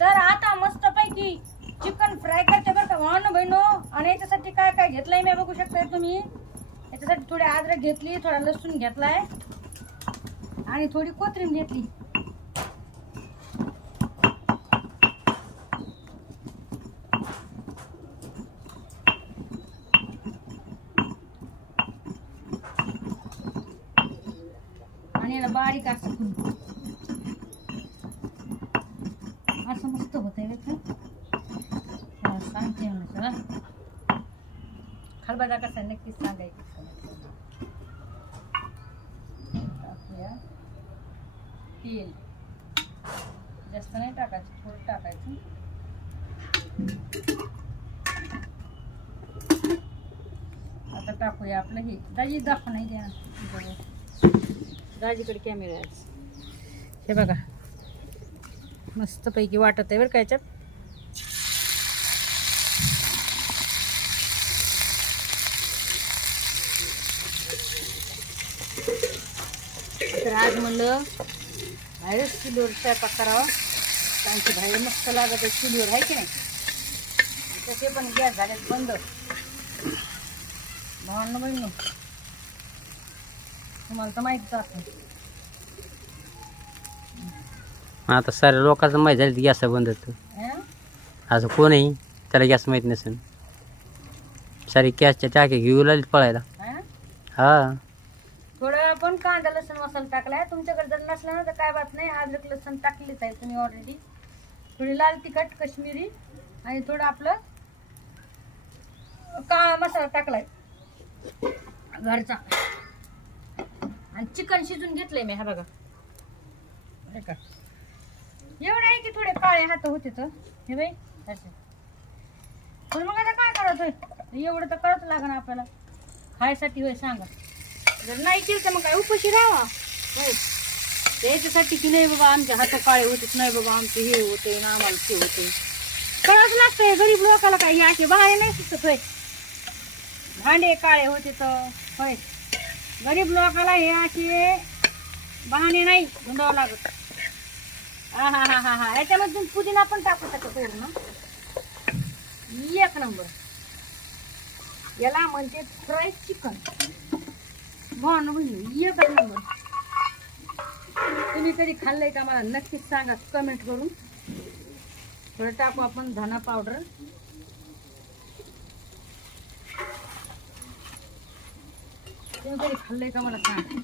तर आता मस्तपैकी चिकन फ्राय करते बरं का भावांनो बहिणो. आणि याच्यासाठी काय काय घेतलंय मी बघू शकताय तुम्ही. याच्यासाठी थोडी अद्रक घेतली, थोडा लसूण घेतलाय आणि थोडी कोथिंबीर घेतली. आणि याला बारीक असं असं मस्त होतंय बरं का. सांगते म्हणा सगळं खलबत्ता कसा नक्कीच सांगायचं. टाकूया तेल, जास्त नाही टाकायचं, थोडं टाकायचं. आता टाकूया आपलं हे दाजी दाखव नाही द्या दाजीकडे कॅमेरा आहे. हे बघा मस्तपैकी वाटत आहे बरं का याच्यात. तर आज म्हणलं बाहेरच चुलीवर स्वयंपाक करावा, कारण की बाहेर मस्त लागत आहे चुलीवर, आहे की नाही. तसे पण गॅस झालेत बंद. भावांनो बहिणी तुम्हाला तर माहितीच असेल. आता साऱ्या लोकांचं माहीत झालं गॅस बंद होतं. असं कोणही त्याला गॅस माहीत नसेल. सारी गॅसच्या टाकी घेऊ लागली पळायला. हा थोडं पण कांदा लसूण मसाला टाकलाय. तुमच्याकडे जर नसला ना तर काय बात नाही, अद्रक लसूण टाकलीच आहे तुम्ही ऑलरेडी. थोडी लाल तिखट कश्मीरी आणि थोडं आपलं काळा मसाला टाकलाय घरचा. आणि चिकन शिजून घेतलंय मी. हा बघा का एवढं आहे की थोडे काळे हात होते तर हे बाई असे. पण मग आता काय करत एवढं तर करत लागणार आपल्याला खायसाठी. होय सांगा, जर नाही केलं तर मग काय उपाशी राहावा होय. त्याच्यासाठी की नाही बाबा आमचे हात काळे होतेच नाही बाबा आमचे हे होते ना आम्हाला ते होते. कळत लागतंय गरीब लोकाला काय हे असे बहाणे नाही सुचत होय. भांडे काळे होते तर होय, गरीब लोकाला हे असे बहाणे नाही धुंडावं लागत. हा हा हा हा हा याच्यामधून पुदिना पण टाकू शकतो पूर्ण. एक नंबर. याला म्हणते फ्राय चिकन. एक नंबर. तुम्ही कधी खाल्लंय का मला नक्कीच सांगा कमेंट करून. थोडं टाकू आपण धना पावडर. तुम्ही कधी खाल्लंय का मला सांगा.